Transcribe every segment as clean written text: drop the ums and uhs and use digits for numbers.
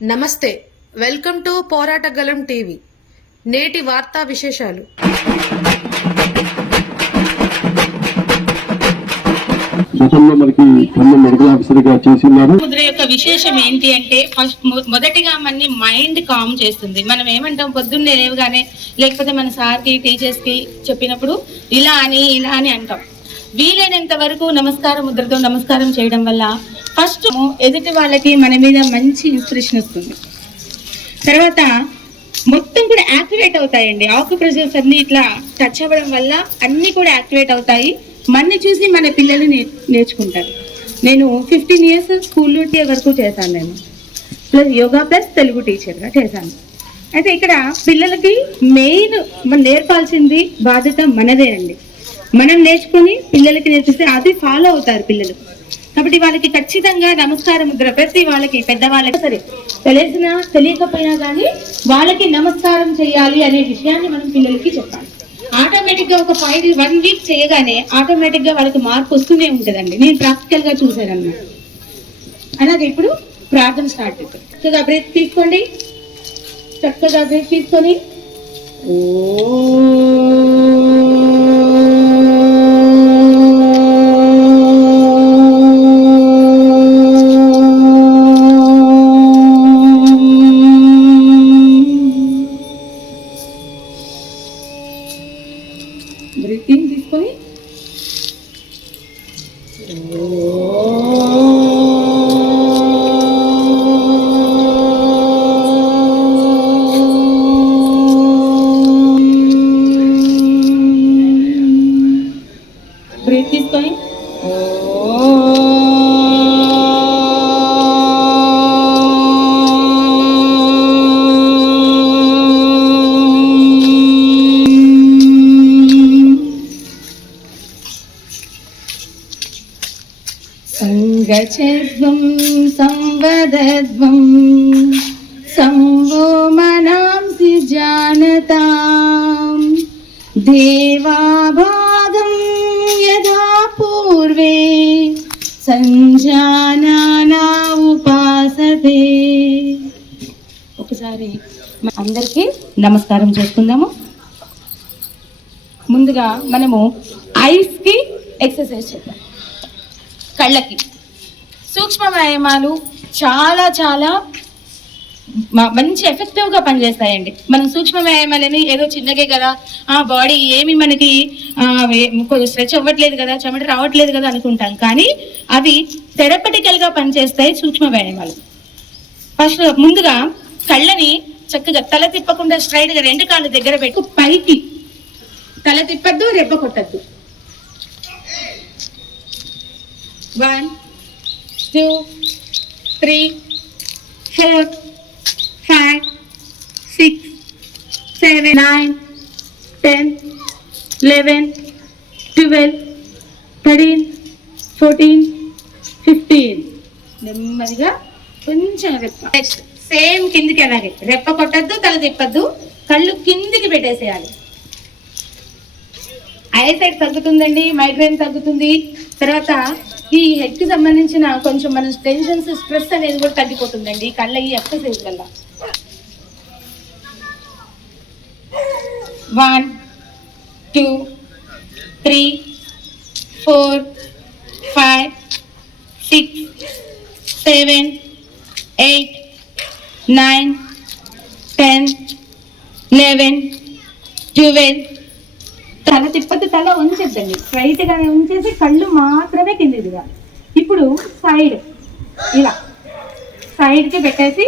నమస్తే, welcome to పోరాటగలం TV. నేటి వార్తా విశేషాలు. గతంలో మనకి ఖమ్మం మెడికల్ ఆఫీసర్ గా చేసినారు. ముద్ర యొక్క విశేషం ఏంటి అంటే ఫస్ట్ మొదటిగా మన మైండ్ కామ్ చేస్తుంది. మనం ఏమంటాం, పొద్దున్నే లేవగానే లేకపోతే మన సార్కి టీచర్స్ కి చెప్పినప్పుడు ఇలా అని అంటాం. వీలైనంత వరకు నమస్కారం ముద్రతో నమస్కారం చేయడం వల్ల ఫస్ట్ ఎదుటి వాళ్ళకి మన మీద మంచి ఇన్స్పిరేషన్ వస్తుంది. తర్వాత మొత్తం కూడా యాక్టివేట్ అవుతాయండి. ఆక్యుప్రెషర్స్ అన్ని ఇట్లా టచ్ అవ్వడం వల్ల అన్ని కూడా యాక్టివేట్ అవుతాయి. మన్ని చూసి మన పిల్లలు నేర్చుకుంటారు. నేను 15 years స్కూల్లో వరకు చేశాను. నేను ప్లస్ యోగా ప్లస్ తెలుగు టీచర్గా చేశాను. అయితే ఇక్కడ పిల్లలకి మెయిన్ మనం నేర్పాల్సింది బాధ్యత మనదేనండి. మనం నేర్చుకుని పిల్లలకి నేర్పిస్తే అది ఫాలో అవుతారు పిల్లలు. కాబట్టి వాళ్ళకి ఖచ్చితంగా నమస్కార ముద్ర ప్రతి వాళ్ళకి పెద్దవాళ్ళకి సరే తెలిసినా తెలియకపోయినా కానీ వాళ్ళకి నమస్కారం చేయాలి అనే విషయాన్ని మనం పిల్లలకి చెప్పాలి. ఆటోమేటిక్ గా ఒక 1 week చేయగానే ఆటోమేటిక్ గా వాళ్ళకి మార్పు వస్తూనే ఉంటుందండి. నేను ప్రాక్టికల్ గా చూసానన్నమాట. అలాగే ఇప్పుడు ప్రార్థన స్టార్ట్ అవుతుంది. చక్కగా బ్రేత్ తీసుకోండి. చక్కగా బ్రేత్ తీసుకొని బ్రీతింగ్ తీసుకొని బ్రీత్ తీసుకొని సంగచద్వం సంవదద్వం సంవో మనాంసి జానతాం దేవాభాగం యథా పూర్వే సంజానానా ఉపాసతే. ఒకసారి అందరికీ నమస్కారం చేసుకుందాము. ముందుగా మనము ఐస్కి ఎక్సర్సైజ్ చేద్దాం. కళ్ళకి సూక్ష్మ వ్యాయామాలు చాలా చాలా మంచి ఎఫెక్టివ్గా పనిచేస్తాయండి. మనం సూక్ష్మ వ్యాయామాలని ఏదో చిన్నగే కదా, బాడీ ఏమి మనకి స్ట్రెచ్ అవ్వట్లేదు కదా, చెమట రావట్లేదు కదా అనుకుంటాం. కానీ అవి థెరపటికల్గా పనిచేస్తాయి సూక్ష్మ వ్యాయామాలు. ఫస్ట్ ముందుగా కళ్ళని చక్కగా తల తిప్పకుండా స్ట్రైట్గా 2 కాళ్ళు దగ్గర పెట్టు, పైకి తల తిప్పద్దు, రెప్ప కొట్టద్దు. 1 2 3 4 5 6 7 9 10 11 12 13 14 15. నెమ్మదిగా కొంచెం రెప్ప. నెక్స్ట్ సేమ్ కిందికి అలాగే రెప్ప కొట్టద్దు, తల తిప్పద్దు, కళ్ళు కిందికి పెట్టేసేయాలి. ఐసైట్ తగ్గుతుందండి, మైగ్రేన్ తగ్గుతుంది. తర్వాత ఈ హెడ్ కి సంబంధించిన కొంచెం మన టెన్షన్స్, స్ట్రెస్ అనేది కూడా తగ్గిపోతుందండి కళ్ళ ఈ ఎక్సర్సైజ్ వల్ల. 1 2 3 4 5 6 7 8 9 10 11 12. తల తిప్పద్దు, తల ఉంచేద్దండి, స్ట్రైట్ గానే ఉంచేసి కళ్ళు మాత్రమే కింద దిగాలి. ఇప్పుడు సైడ్ ఇలా సైడ్ కి పెట్టేసి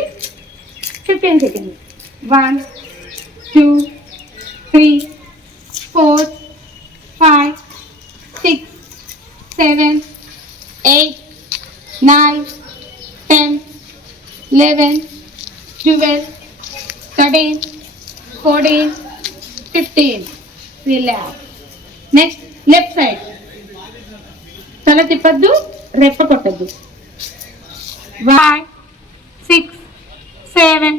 15 seconds. 1 2 3 4 5 6 7 8 9 10 11 12 13 14 15. Relax. Next left side తల తిప్పద్దు, రెప్ప కొట్టద్దు. 5 6 7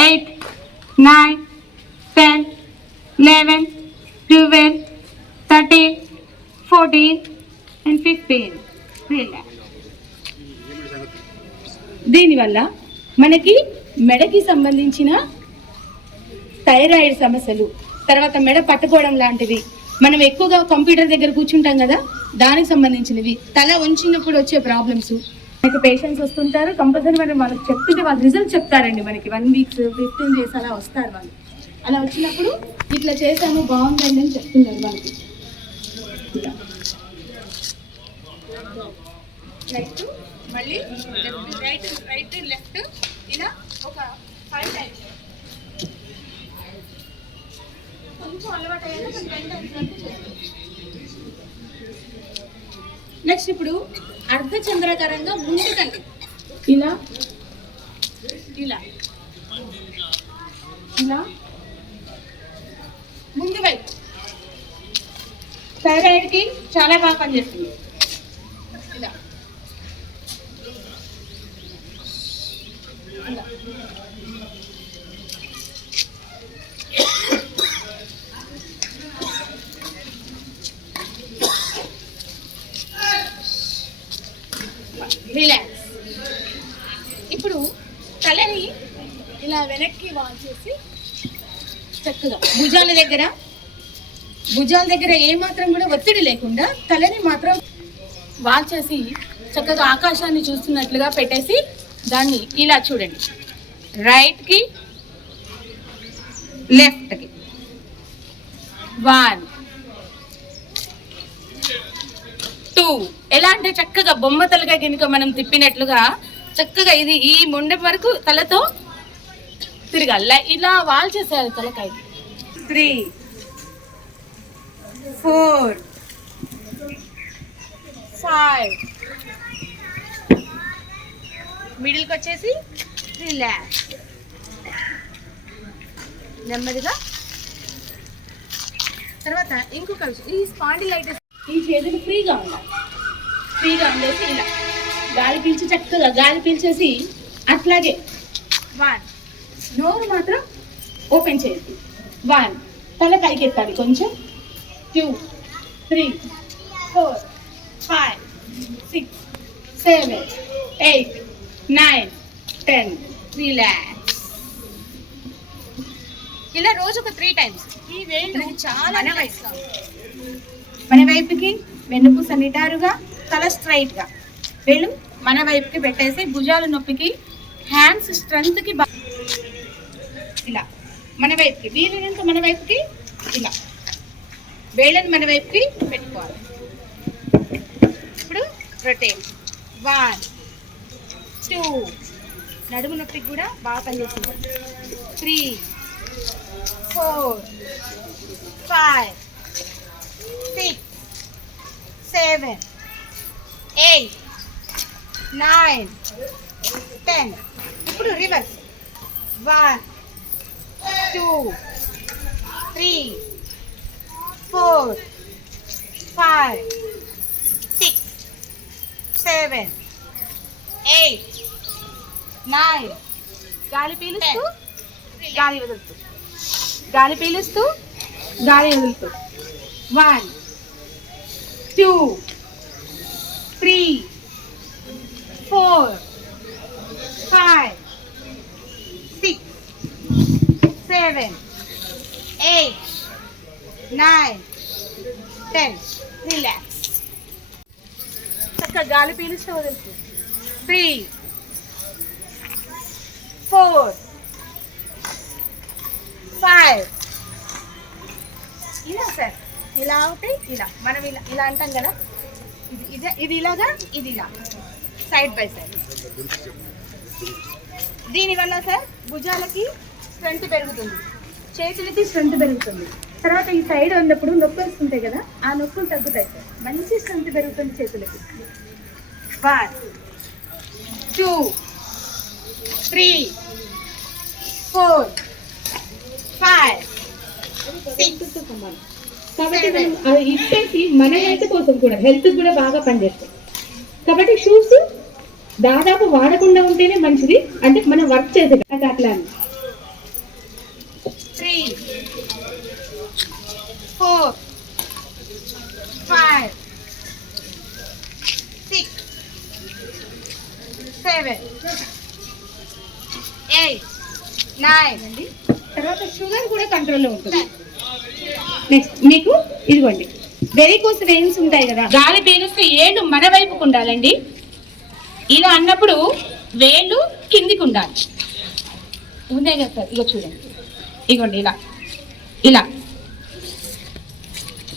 8 9 10 11 12 13 14 and 15. రిలాక్స్. దీనివల్ల మనకి మెడకి సంబంధించిన థైరాయిడ్ సమస్యలు, తర్వాత మెడ పట్టుకోవడం లాంటివి, మనం ఎక్కువగా కంప్యూటర్ దగ్గర కూర్చుంటాం కదా, దానికి సంబంధించినవి, తల వంచినప్పుడు వచ్చే ప్రాబ్లమ్స్. మనకి పేషెంట్స్ వస్తుంటారు, కంపల్సరీ మనం వాళ్ళకి చెప్తుంటే వాళ్ళు రిజల్ట్ చెప్తారండి. మనకి 1 week 15 days అలా వస్తారు వాళ్ళు. అలా వచ్చినప్పుడు ఇట్లా చేశాను బాగుందండి అని చెప్తున్నారు మనకి. రైట్ మళ్ళీ రైట్ లెఫ్ట్ ఇలా ఒక 5 times. కొంచెం అలవాటు అయ్యాక 10 times వరకు చేస్తాం. నెక్స్ట్ ఇప్పుడు అర్ధచంద్రాకారంగా ముందుకండి, ఇలా ఇలా ఇలా ముందు వైపు. థైరాయిడ్ కి చాలా బాగా పనిచేస్తుంది. ఇలా ఇలా రిలాక్స్. ఇప్పుడు తలని ఇలా వెనక్కి వాల్చేసి చక్కగా భుజాల దగ్గర ఏమాత్రం కూడా ఒత్తిడి లేకుండా తలని మాత్రం వాల్చేసి చక్కగా ఆకాశాన్ని చూస్తున్నట్లుగా పెట్టేసి దాన్ని ఇలా చూడండి. రైట్కి లెఫ్ట్కి 1 2. ఎలా అంటే చక్కగా బొమ్మ తలగా కనుక మనం తిప్పినట్లుగా చక్కగా ఇది ఈ మొండె వరకు తలతో తిరగాలి. ఇలా వాల్ చేసేయాలి తలకాయ. 3 4 5. మిడిల్కి వచ్చేసి రిలాక్స్. నెమ్మదిగా తర్వాత ఇంకొక విషయం, ఈ స్పాండిలైటిస్ ఈ చేతులు ఫ్రీగా ఉండాలి. ఫ్రీగా ఉండేసి ఇలా గాలి పీల్చి చక్కగా గాలి పీల్చేసి అట్లాగే 1. నోరు మాత్రం ఓపెన్ చేయండి. 1. తల పైకి ఎత్తాలి కొంచెం. 2 3 4 5 6 7 8 9 10. రిలాక్స్. ఇలా రోజుకు 3 times. ఈ వేళ్ళు చాలా మన వైపుకి వెన్నుపూస నిటారుగా, తల స్ట్రైట్ గా, వేళ్ళు మన వైపుకి పెట్టేసి భుజాలు నొప్పికి, హ్యాండ్స్ స్ట్రెంత్ కి ఇలా మన వైపుకి వీలైనంత మన వైపుకి ఇలా వేళ్ళని మన వైపుకి పెట్టుకోవాలి. ఇప్పుడు రొటేట్. 1 2. నడుము నొప్పికి కూడా బాగా పనిచేస్తుంది. 3 4 5 6 7 8 9 10. ఇప్పుడు రివర్స్. 1 2 3 4 5 6 7 8 9. గాలి పీలుస్తూ గాలి వదులుతూ, గాలి పీలుస్తూ గాలి వదులుతూ. 1 2 3 4 5 6 7 8 9 10. రిలాక్స్. చక్కగా గాలి పీలుస్తూ వదులుతూ. 3 4 5. ఇలా సార్ ఇలా అవుతాయి. ఇలా మనం ఇలా ఇలా అంటాం కదా, ఇది ఇలాగా, ఇది ఇలా సైడ్ బై సైడ్. దీనివల్ల సార్ భుజాలకి స్ట్రెంత్ పెరుగుతుంది, చేతులకి స్ట్రెంత్ పెరుగుతుంది. తర్వాత ఈ సైడ్ ఉన్నప్పుడు నొప్పులు వస్తుంటాయి కదా, ఆ నొప్పులు తగ్గుతాయి సార్. మంచి స్ట్రెంత్ పెరుగుతుంది చేతులకి. 1 2 3 4 5 6. కాబట్టి అది ఇచ్చేసి మన హెల్త్ కోసం కూడా, హెల్త్ కూడా బాగా పనిచేస్తాయి. కాబట్టి షూస్ దాదాపు వాడకుండా ఉంటేనే మంచిది. అంటే మనం వర్క్ చేసే అట్లా 3 4 5 6 7 8 9 అండి. తర్వాత షుగర్ కూడా కంట్రోల్లో ఉంటుంది. నెక్స్ట్ మీకు ఇదిగోండి వెరికోస్ వెయిన్స్ ఉంటాయి కదా, గాలి పీలుస్తే ఏళ్ళు మన వైపుకు ఉండాలండి. ఇలా అన్నప్పుడు వేళ్ళు కిందికి ఉండాలి. ఉన్నాయి కదా సార్, ఇగో చూడండి, ఇగోండి ఇలా ఇలా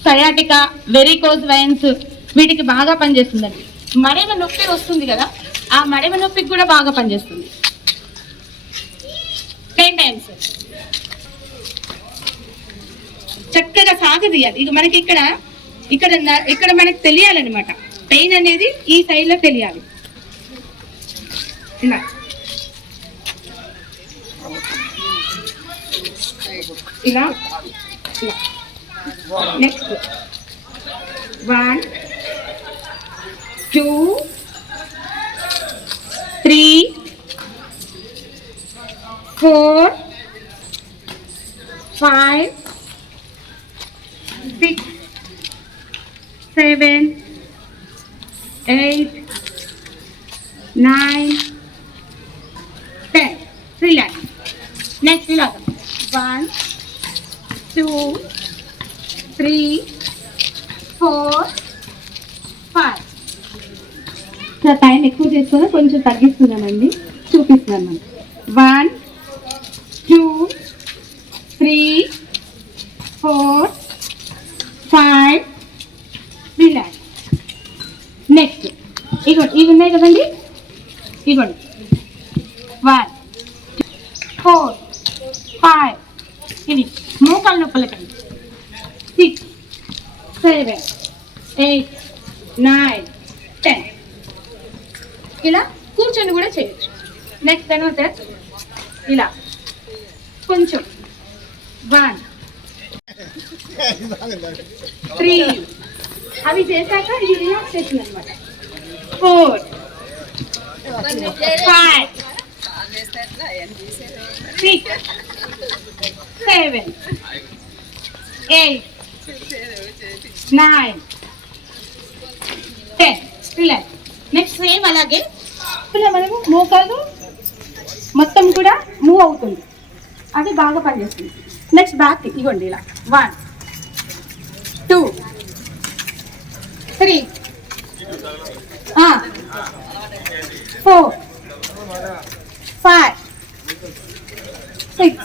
సయాటికా, వెరికోస్ వెయిన్స్ వీటికి బాగా పనిచేస్తుందండి. మడమ నొప్పి వస్తుంది కదా, ఆ మడమ నొప్పికి కూడా బాగా పనిచేస్తుంది. 10 టైమ్స్ చక్కగా సాగదీయాలి. ఇక మనకి ఇక్కడ ఇక్కడ ఇక్కడ మనకి తెలియాలన్నమాట, పెయిన్ అనేది ఈ సైడ్ లో తెలియాలి. ఇలా ఇలా ఇలా. నెక్స్ట్ 1 2 3 4 5 6 7 8 9 10. రిలాక్స్. నెక్స్ట్ ఇలా 1 2 3 4 5. సార్ టైం ఎక్కువ చేసుకుని కొంచెం తగ్గిస్తున్నానండి, చూపిస్తున్నాను. 1 2 3 4 5. రిలాక్స్. నెక్స్ట్ ఇవి ఉన్నాయి కదండి, ఇవ్వండి 1 4 5. ఇది మోకాళ్ళ నొప్పులకండి. 6 7 8 9 10. ఇలా కూర్చొని కూడా చేయొచ్చు. నెక్స్ట్ తర్వాత ఇలా కొంచెం 1 3. అవి చేశాక ఇది రిలాక్సేషన్ అనమాట. 4 5 6 7 8 9 10. రిలాక్స్. నెక్స్ట్ సేమ్ అలాగే ఇలా మనము మోకాలు మొత్తం కూడా మూవ్ అవుతుంది, అది బాగా పనిచేస్తుంది. నెక్స్ట్ బ్యాక్ ఇవ్వండి ఇలా 1 2 3 4 5 6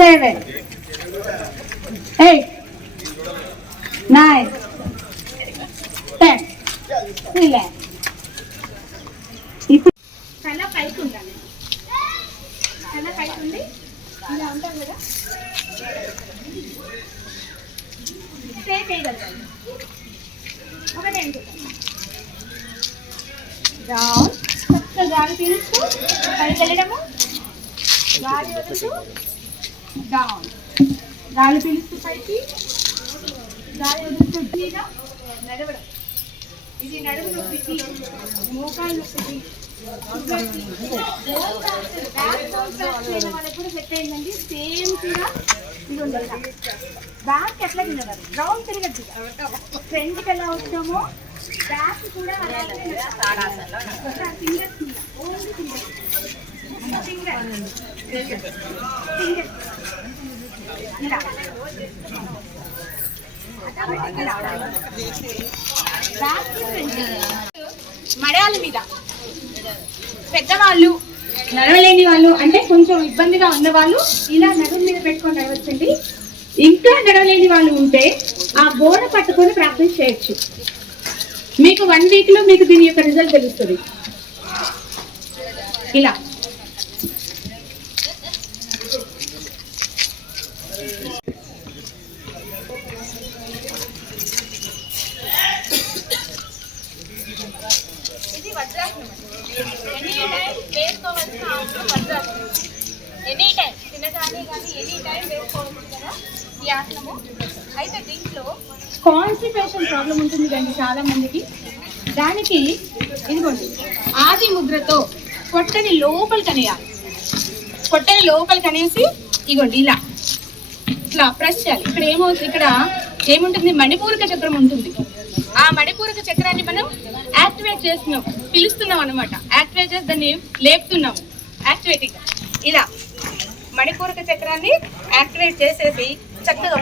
7 8 9 10. రిలాక్స్. ఇప్పుడు తల పైకి ఉండాలి, తల పైకి ఉండి ఇలా ఉంటాం కదా, స్టే చేయగలుగుతాం. ఒకటే డౌన్, చక్కగా గాలి పీలుస్తూ పైకి వెళ్ళడము, గాలి వదులుతూ డౌన్, గాలి పీలుస్తూ పైకి, గాలి వదులుతూ డీగా నడవడం. ఇది నడుము నొప్పికి, మోకాలు నొప్పికి, వాళ్ళకి కూడా సెట్ అయిందండి. సేమ్ కూడా ఇది బ్యాక్ ఎట్లా తినగలరు, రౌండ్ తిరగచ్చు. ఫ్రంట్కి ఎలా వచ్చామో బ్యాక్ కూడా ఫింగర్స్ ఓన్లీ ఫింగర్స్ ఇలా మడయాల మీద పెద్దవాళ్ళు, నడవలేని వాళ్ళు, అంటే కొంచెం ఇబ్బందిగా ఉన్న వాళ్ళు ఇలా నడుము మీద పెట్టుకొని నడవచ్చండి. ఇంకా నడవలేని వాళ్ళు ఉంటే ఆ గోడ పట్టుకొని ప్రాక్టీస్ చేయొచ్చు. మీకు 1 వీక్ లో మీకు దీని యొక్క రిజల్ట్ తెలుస్తుంది. ఇలా ఇది వజ్రాసనం. ఎనీ టైం వేసుకోవాల్సిన అవసరం వజ్రాసనం. ఎనీ టైం తినగానే కానీ ఎనీ టైం వేసుకోవచ్చు కదా ఈ ఆసనము. అయితే దీంట్లో కాన్స్టిపేషన్ ప్రాబ్లం ఉంటుంది కండి చాలా మందికి. దానికి ఇదిగోండి ఆది ముద్రతో పొట్టని లోపలికి అనేయాలి. పొట్టని లోపలికి అనేసి ఇదిగోండి ఇలా ఇట్లా ప్రెస్ చేయాలి. ఇక్కడ ఏముంటుంది, మణిపూరక చక్రం ఉంటుంది. ఆ మణిపూరక చక్రాన్ని మనం యాక్టివేట్ చేస్తున్నాం, పిలుస్తున్నాం అనమాట. యాక్టివేట్ చేసి దాన్ని లేపుతున్నాము. యాక్టివేటింగ్ ఇలా మణిపూరక చక్రాన్ని యాక్టివేట్ చేసేసి చక్కగా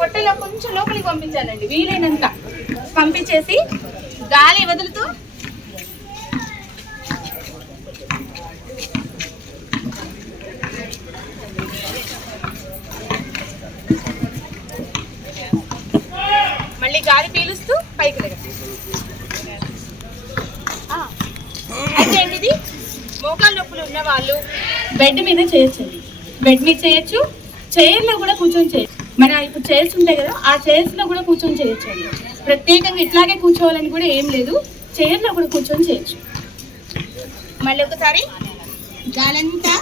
పొట్టలో కొంచెం లోపలికి పంపించాలండి, వీలైనంత పంపించేసి గాలి వదులుతూ మళ్ళీ గాలి పీలుస్తూ పైకి లేగండి. అయితే ఇది మోకాళ్ళ నొప్పులు ఉన్న వాళ్ళు బెడ్ మీద చేయొచ్చండి, బెడ్ మీద చేయొచ్చు, చైర్లో కూడా కూర్చొని చేయొచ్చు. మన ఇప్పుడు చైర్స్ ఉంటాయి కదా, ఆ చైర్స్లో కూడా కూర్చొని చేయొచ్చు అండి. ప్రత్యేకంగా ఇట్లాగే కూర్చోవాలని కూడా ఏం లేదు, చైర్లో కూడా కూర్చొని చేయొచ్చు. మళ్ళీ ఒకసారి గాలంతా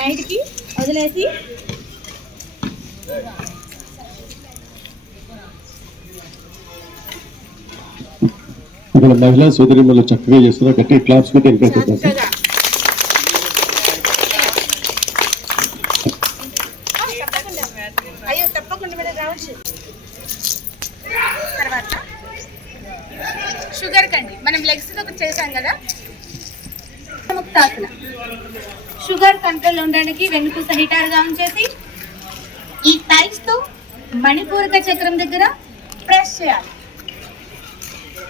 బయటికి వదిలేసి ఇక్కడ మహిళా సోదరిమణులు చక్కగా చేస్తున్నారు. గట్టి క్లాప్స్ పెట్టి ఎంకరేజ్ చేద్దాం సార్. చక్కగా అయ్యో తప్పకుండా మీద రావచ్చు. తర్వాత షుగర్ కండి, మనం లెగ్స్ తో చేసాం కదా ముక్తాసన. షుగర్ కంట్రోల్ ఉండడానికి వెన్నుపూస నిటారుగా ఉంచేసి ఈ థైస్ తో మణిపూరక చక్రం దగ్గర ప్రెస్ చేయాలి,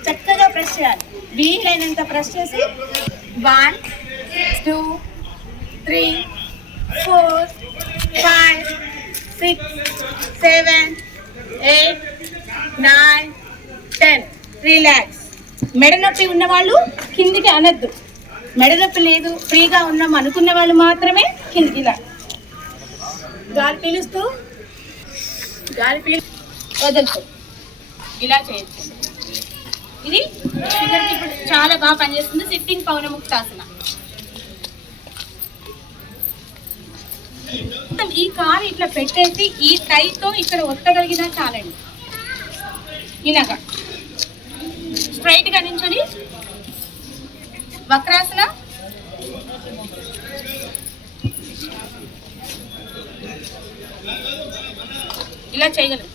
చక్కగా ప్రెస్ చేయాలి, వీలైనంత ప్రెస్ చేసి 1 2 3 4 5 6 7 8 9 10. రిలాక్స్. మెడ నొప్పి ఉన్న వాళ్ళు కిందికి అనద్దు, మెడ నొప్పి లేదు ఫ్రీగా ఉన్నాం అనుకున్న వాళ్ళు మాత్రమే కిందికి ఇలా గాలి పీలుస్తూ వదులుతూ ఇలా చేయొచ్చు. ఇది షుగర్కి ఇప్పుడు చాలా బాగా పనిచేస్తుంది. సిట్టింగ్ పౌనముక్తాసన. ఈ కాలు ఇట్లా పెట్టేసి ఈ టైతో ఇక్కడ ఒత్తగలిగినా చాలండి. ఇలాగా స్ట్రైట్ గా నించొని వక్రాసన, ఇలా చేయగలరు.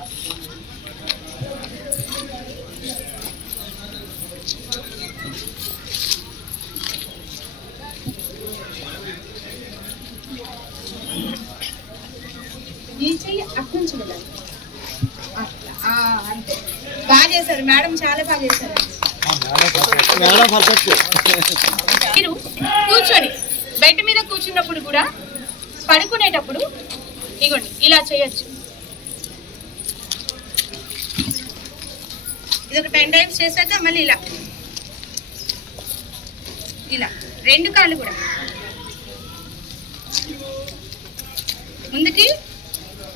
ఈ చెయ్యి అట్నుంచి వెళ్ళాలి. అంతే, బాగా చేశారు మేడం, చాలా బాగా చేశారు. మీరు కూర్చొని బెడ్ మీద కూర్చున్నప్పుడు కూడా పడుకునేటప్పుడు ఇగోండి ఇలా చేయొచ్చు. ఇది ఒక 10 టైమ్స్ చేశాక మళ్ళీ ఇలా ఇలా 2 కాళ్ళు కూడా ముందుకి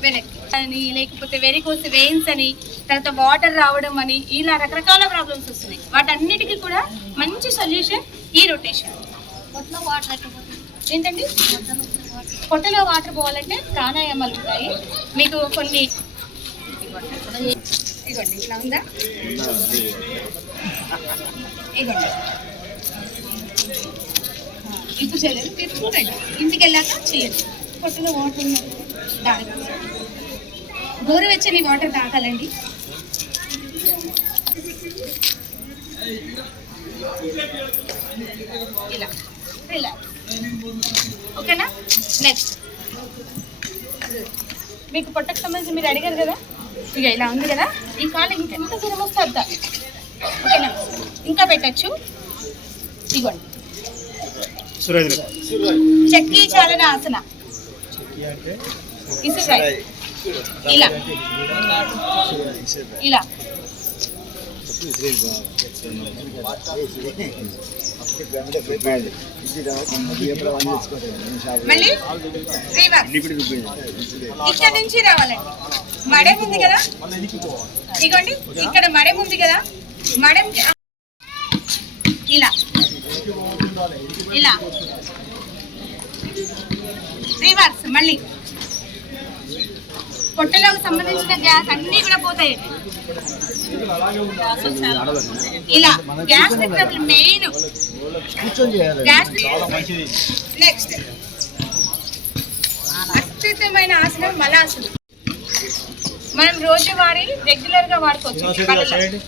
వెనక్కి అని, లేకపోతే వెరికోస్ వెయిన్స్ అని, తర్వాత వాటర్ రావడం అని, ఇలా రకరకాల ప్రాబ్లమ్స్ వస్తున్నాయి. వాటన్నిటికీ కూడా మంచి సొల్యూషన్ ఈ రొటేషన్. ఏంటండి, పొట్టలో వాటర్ పోవాలంటే ప్రాణాయామాలు ఉంటాయి. మీకు కొన్ని ఇగోండి ఇట్లా ఉందా, ఇగోండి ఇప్పుడు చేయలేదు, తిప్పుకోండి, ఇంటికి వెళ్ళాక చేయొచ్చు. పొట్టలో వాటర్ తాగాలి, గోరువెచ్చని వాటర్ తాగాలండి. ఇలా రిలాక్స్. ఓకేనా. నెక్స్ట్ మీకు పొట్టకు సంబంధించి మీరు అడిగారు కదా, ఇక ఇలా ఉంది కదా, ఈ కాలు ఇంకెంత దూరం వస్తే అంత. ఓకేనా, ఇంకా పెట్టచ్చు. ఇగోండి చక్కీ చాలన ఆసన. ఇలా ఇలా మళ్ళీ ఇక్కడ నుంచి రావాలండి. మడెం ఉంది కదా, ఇగోండి ఇక్కడ మడెం ఉంది కదా, మడెం ఇలా ఇలా రివర్స్. మళ్ళీ పొట్టలోకి సంబంధించిన గ్యాస్ అన్నీ కూడా పోతాయి. ఇలా గ్యాస్ మెయిన్ గ్యాస్. నెక్స్ట్ అత్యుత్తమైన ఆసనం మలాసనం. మనం రోజువారీ రెగ్యులర్ గా వాడుకోవచ్చు.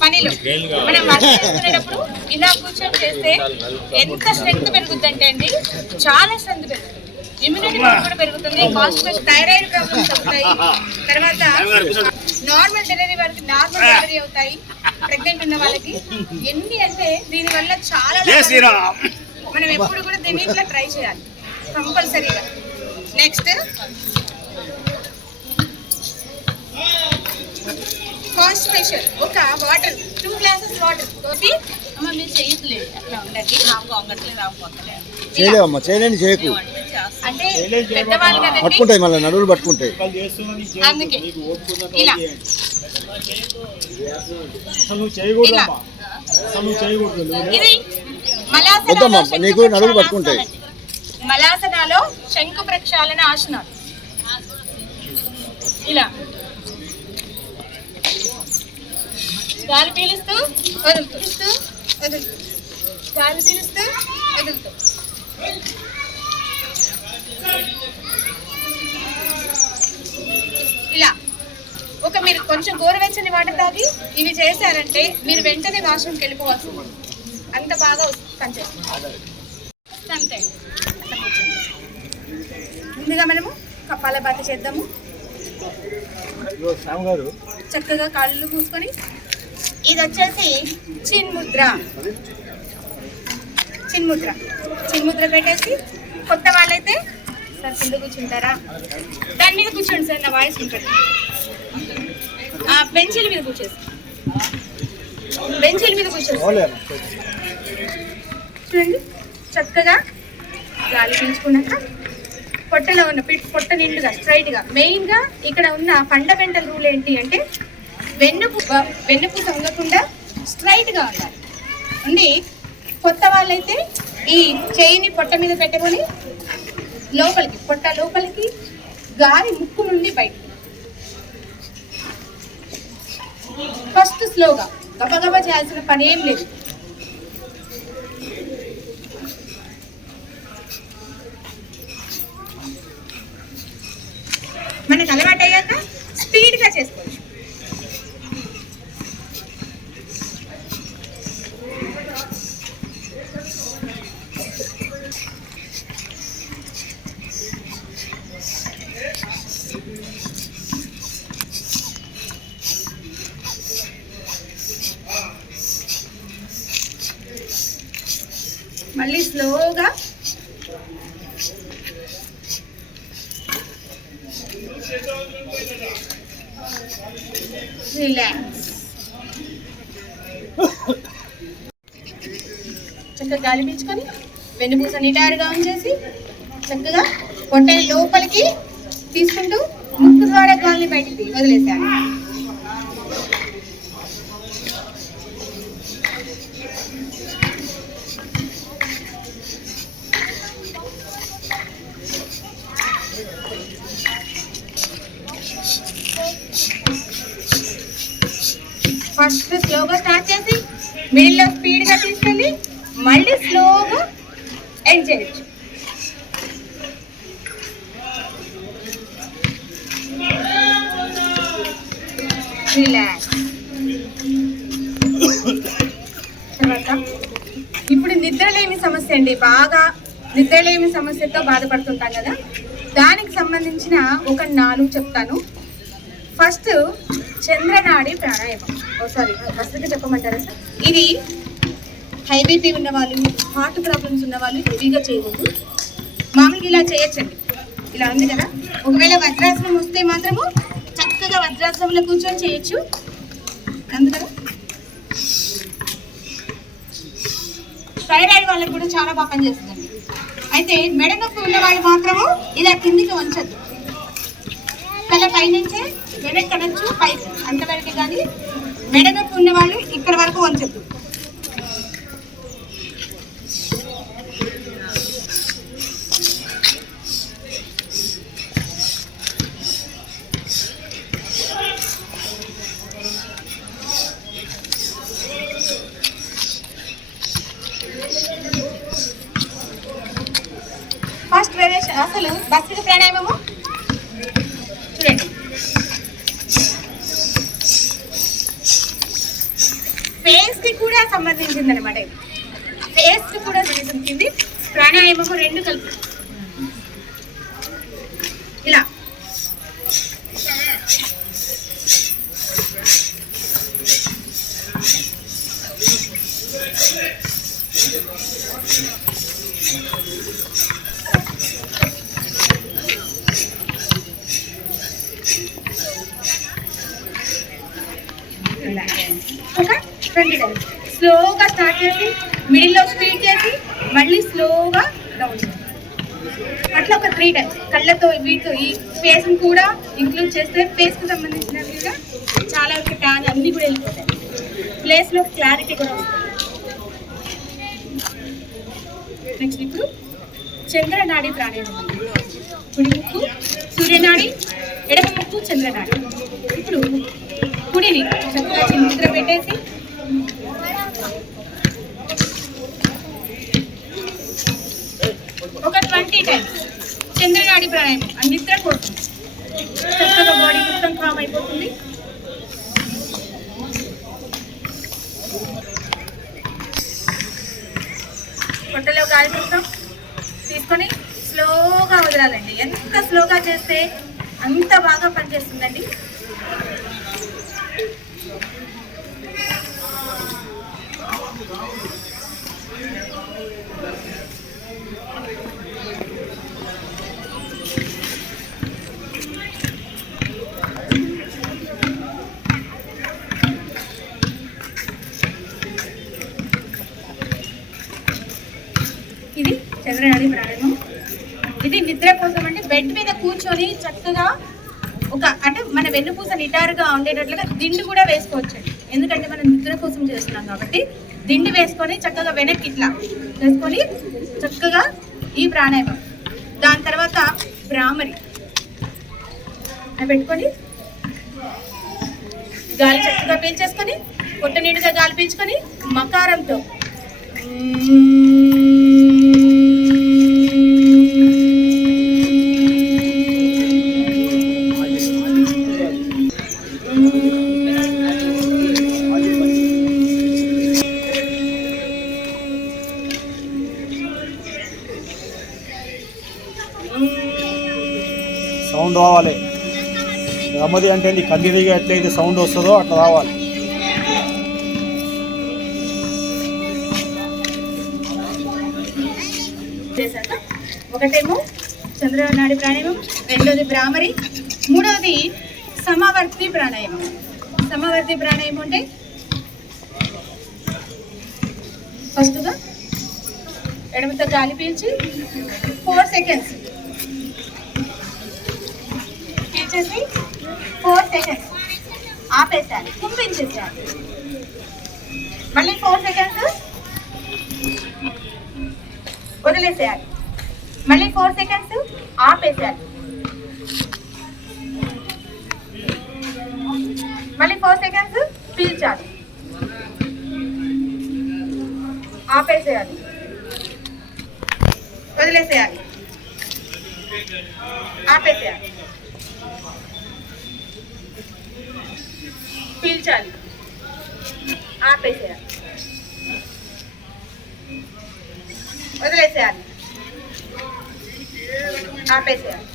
పనిలో మనం వర్క్ చేసుకునేటప్పుడు ఇలా కూర్చొని చేస్తే ఎంత స్ట్రెంగ్త్ పెరుగుతుందంటే అండి, చాలా స్ట్రెంగ్త్ పెరుగుతుంది. ఇమ్యూనిటీ పవర్ కూడా పెరుగుతుంది. కాన్స్టిపేషన్, థైరాయిడ్ ప్రాబ్లమ్స్ అవుతాయి. తర్వాత నార్మల్ డెలివరీ వరకు నార్మల్ డెలివరీ అవుతాయి ప్రెగ్నెంట్ ఉన్న వాళ్ళకి. ఎన్ని అంటే దీనివల్ల చాలా మనం ఎప్పుడు కూడా దీన్ని ఇట్లా ట్రై చేయాలి కంపల్సరీగా. నెక్స్ట్ కాన్స్టిపేషన్, ఒక వాటర్ 2 గ్లాసెస్ వాటర్ తోటి అమ్మ మీరు చేయట్లేదు అట్లా ఉండండి. చేయలేవమ్మా, చేయలేని చేయకు, అంటే పెద్దవాళ్ళు కదండి, పట్టుకుంటాయి మళ్ళీ నడువులు పట్టుకుంటాయి. అందుకే ఇలా ఇలా. ఇది వద్దమ్మా, మలాసనాలో నీకు నడువులు పట్టుకుంటాయి. మలాసనాలో శంకు ప్రక్షాళన ఆసనాలు. ఇలా గాలి పీలుస్తూ వదులుతూ, వదులుతూ, గాలి పీలుస్తూ వదులుతూ. ఇలా ఒక మీరు కొంచెం గోరువెచ్చని వాటర్ తాగి ఇవి చేశారంటే మీరు వెంటనే వాష్రూమ్కి వెళ్ళిపోవాల్సింది. అంత బాగా పనిచేస్తుంది. అంతే. ముందుగా మనము కపాలభాతి చేద్దాము. చక్కగా కాళ్ళు మూసుకొని, ఇది వచ్చేసి చిన్ముద్ర. చిన్ముద్ర చిన్ముద్ర పెట్టేసి, కొత్త వాళ్ళైతే సార్ కింద కూర్చుంటారా, దాని మీద కూర్చోండి సార్, నా వాయిస్ ఉంటుంది. బెంచీల మీద కూర్చోసి, బెంచీల మీద కూర్చోసి చూడండి. చక్కగా గాలి పీల్చుకున్నాక పొట్టలో ఉన్న పొట్ట నిండుగా స్ట్రైట్గా. మెయిన్గా ఇక్కడ ఉన్న ఫండమెంటల్ రూల్ ఏంటి అంటే వెన్నుపూస ఉండకుండా స్ట్రైట్గా ఉండాలి. ఉండి కొత్త వాళ్ళైతే ఈ చేయిని పొట్ట మీద పెట్టుకొని లోపలికి, పొట్ట లోపలికి, గాలి ముక్కు నుండి బయటకు. ఫస్ట్ స్లోగా, గబగబా చేయాల్సిన పని ఏం లేదు. మనకు అలవాటు అయ్యాక స్పీడ్గా చేసుకోవచ్చు. మళ్ళీ స్లోగా రిలాక్స్. చక్కగా గాలి పీల్చుకొని వెన్నుపూస నిటారుగా ఉంచేసి చక్కగా పొట్టని లోపలికి తీసుకుంటూ ముక్కు ద్వారా గాలిని బయటికి వదిలేసాను. ఫస్ట్ స్లోగా స్టార్ట్ చేసి మిడిల్లో స్పీడ్గా తీసుకెళ్ళి మళ్ళీ స్లోగా ఎండ్ చేయొచ్చు. రిలాక్స్. తర్వాత ఇప్పుడు నిద్రలేమి సమస్య అండి, బాగా నిద్రలేమి సమస్యతో బాధపడుతుంటాం కదా, దానికి సంబంధించిన ఒక 4 చెప్తాను. ఫస్ట్ చంద్రనాడి ప్రాణాయామం. సారీ, ఫస్ట్గా చెప్పమంటారా సార్? ఇది హై బీపీ ఉన్న వాళ్ళు, హార్ట్ ప్రాబ్లమ్స్ ఉన్న వాళ్ళు హెవీగా చేయకూడదు. మామూలుగా ఇలా చేయొచ్చండి. ఇలా ఉంది కదా, ఒకవేళ వజ్రాసనం వస్తే మాత్రము చక్కగా వజ్రాసనంలో కూర్చొని చేయొచ్చు. అందుకని థైరాయిడ్ వాళ్ళకి కూడా చాలా బాగా పనిచేస్తుందండి. అయితే మెడ నొప్పి ఉన్న వాళ్ళు మాత్రము ఇలా కిందికి వంచద్దు, తల పైనుంచే వెనక్కి అనొచ్చు, పై అంతవరకు. కానీ మెడ నొప్పి ఉన్న వాళ్ళు ఇక్కడ వరకు వంచద్దు. ఫస్ట్ అసలు భస్త్రిక ప్రాణాయామము చూడండి. ఫేస్ కి కూడా సంబంధించింది అనమాట. ఫేస్ కి కూడా సంబంధించింది. ప్రాణాయామము రెండు కలిపి ఇలా ఒక 20 టైమ్స్ స్లోగా స్టార్ట్ చేసి మిడిల్లో స్పీడ్ చేసి మళ్ళీ స్లోగా డౌన్ చేయాలి. అట్లా ఒక 3 టైమ్స్ కళ్ళతో వీటితో ఈ ఫేస్ని కూడా ఇంక్లూడ్ చేస్తే ఫేస్కి సంబంధించినవిగా చాలా వరకు ట్యాన్ అన్నీ కూడా వెళ్ళిపోతాయి. ప్లేస్లో క్లారిటీ కూడా వస్తుంది. నెక్స్ట్ ఇప్పుడు చంద్రనాడి ప్రాణాయామం. కుడి ముక్కు సూర్యనాడి, ఎడమ ముక్కు చంద్రనాడి. ఇప్పుడు కుడిని చక్కగా నిద్ర పెట్టేసి ఒక 20 టైమ్స్ చంద్రనాడి ప్రాణాయామం ఆ నిద్ర కోసం చక్కగా బాడీ మొత్తం కామ్ అయిపోతుంది. పొట్టలో గాలి మొత్తం తీసుకొని స్లోగా వదలాలండి. ఎంత స్లోగా చేస్తే అంత బాగా పనిచేస్తుందండి. ఇది చంద్రనాడి ప్రాణాయామం. ఇది నిద్ర కోసం అంటే బెడ్ మీద కూర్చొని చక్కగా అంటే మన వెన్నుపూస నిటారుగా ఉండేటట్లుగా దిండు కూడా వేసుకోవచ్చండి. ఎందుకంటే మనం నిద్ర కోసం చేస్తున్నాం కాబట్టి దిండు వేసుకొని చక్కగా వెనక్కి ఇట్లా వేసుకొని చక్కగా ఈ ప్రాణాయామం. దాని తర్వాత భ్రామరి పెట్టుకొని గాలి చక్కగా పీల్చేసుకొని పొట్ట నీడుగా గాలి పీల్చుకొని మకారంతో సౌండ్ రావాలి. నెమ్మది అంటే కందిరిగా ఎట్లయితే సౌండ్ వస్తుందో అట్లా రావాలి. చేశాక ఒకటేమో చంద్రనాడి ప్రాణాయామం, రెండోది భ్రామరి, మూడవది సమవర్తి ప్రాణాయామం. సమవర్తి ప్రాణాయామం అంటే ఫస్ట్గా ఎడమతో గాలి పీల్చి 4 సెకండ్స్ పీల్చేసి 4 సెకండ్స్ ఆపేసాలి, కుంపించేసాలి. మళ్ళీ 4 సెకండ్స్ వదిలేసేయాలి. మళ్ళీ 4 సెకండ్స్ ఆపేసేయాలి. మళ్ళీ 4 సెకండ్స్ పీల్చాలి, ఆపేసేయాలి, వదిలేసేయాలి, ఆపేసేయాలి, పీల్చాలి, ఆపేసేయాలి, వదిలేసేయాలి, ఆపేసేయాలి,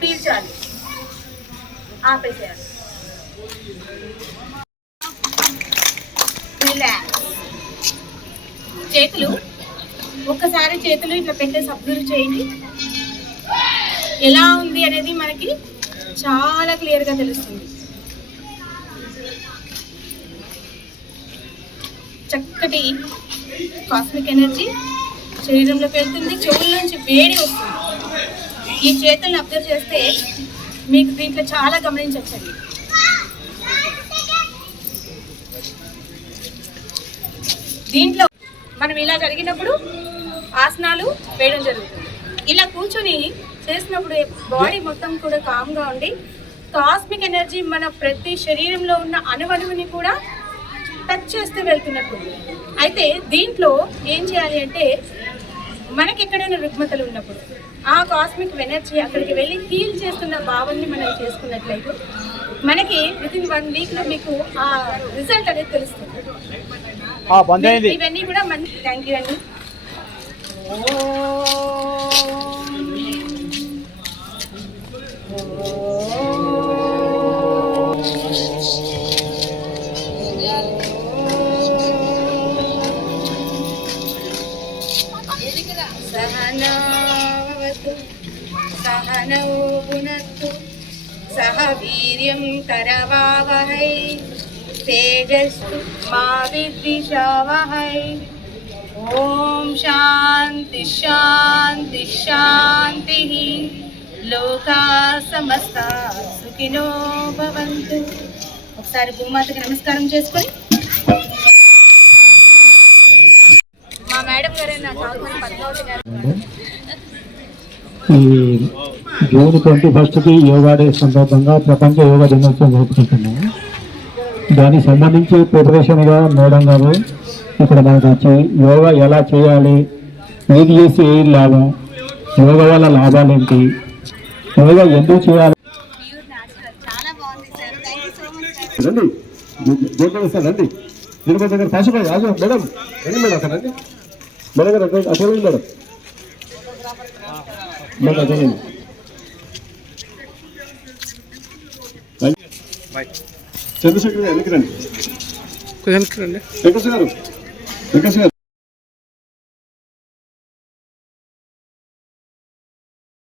పీల్చాలి, ఆపేసేయాలి. చేతులు ఒక్కసారి చేతులు ఇట్లా పెట్టేసి అబ్జర్వ్ చేయండి. ఎలా ఉంది అనేది మనకి చాలా క్లియర్గా తెలుస్తుంది. చక్కటి కాస్మిక్ ఎనర్జీ శరీరంలోకి వెళ్తుంది, చెవుల నుంచి వేడి వస్తుంది. ఈ చేతులను అబ్జర్వ్ చేస్తే మీకు దీంట్లో చాలా గమనించవచ్చండి. దీంట్లో మనం ఇలా జరిగినప్పుడు ఆసనాలు వేయడం జరుగుతుంది. ఇలా కూర్చొని చేసినప్పుడు బాడీ మొత్తం కూడా కామ్గా ఉండి కాస్మిక్ ఎనర్జీ మన ప్రతి శరీరంలో ఉన్న అణువణువుని కూడా టచ్ చేస్తూ వెళ్తున్నట్టు. అయితే దీంట్లో ఏం చేయాలి అంటే మనకి ఎక్కడైనా రుగ్మతలు ఉన్నప్పుడు ఆ కాస్మిక్ ఎనర్జీ అక్కడికి వెళ్ళి హీల్ చేస్తున్న భావాన్ని మనం చేసుకున్నట్లయితే మనకి వితిన్ 1 వీక్ లో మీకు ఆ రిజల్ట్ అనేది తెలుస్తుంది. బంద్ అయింది. ఇవన్నీ కూడా మంచి. థ్యాంక్ యూ అండి. సహనావతు సహనౌ భునత్తు సహ వీర్యం కరవావహై తేజస్సు మా విద్విషావహై. ఓం శాంతి శాంతి శాంతి. లోకా సమస్త సుఖినో భవంతు. ఒకసారి భూమాతకి నమస్కారం చేసుకొని మా మేడం గారైనా కాల్కొని పద్మావతి గారు ఈ జూన్ 21కి యోగా డే సందర్భంగా ప్రపంచ యోగా దినోత్సవం జరుపుకుంటున్నాము. దానికి సంబంధించి ప్రిపరేషన్గా మేడం గారు ఇక్కడ మనకు వచ్చి యోగా ఎలా చేయాలి, ఏది చేసి ఏ లాభం, యోగా వల్ల లాభాలు ఏంటి, యోగా ఎందుకు చేయాలి. రండి రండి తిరుపతి దగ్గర పాసిపోయి మేడం రండి మేడం అక్కడ రండి మేడం గారు అక్కడ మేడం మేడం అక్కడ చంద్రశేఖర్ గారు వెనక్కి రండి. వెంకటేష్ గారు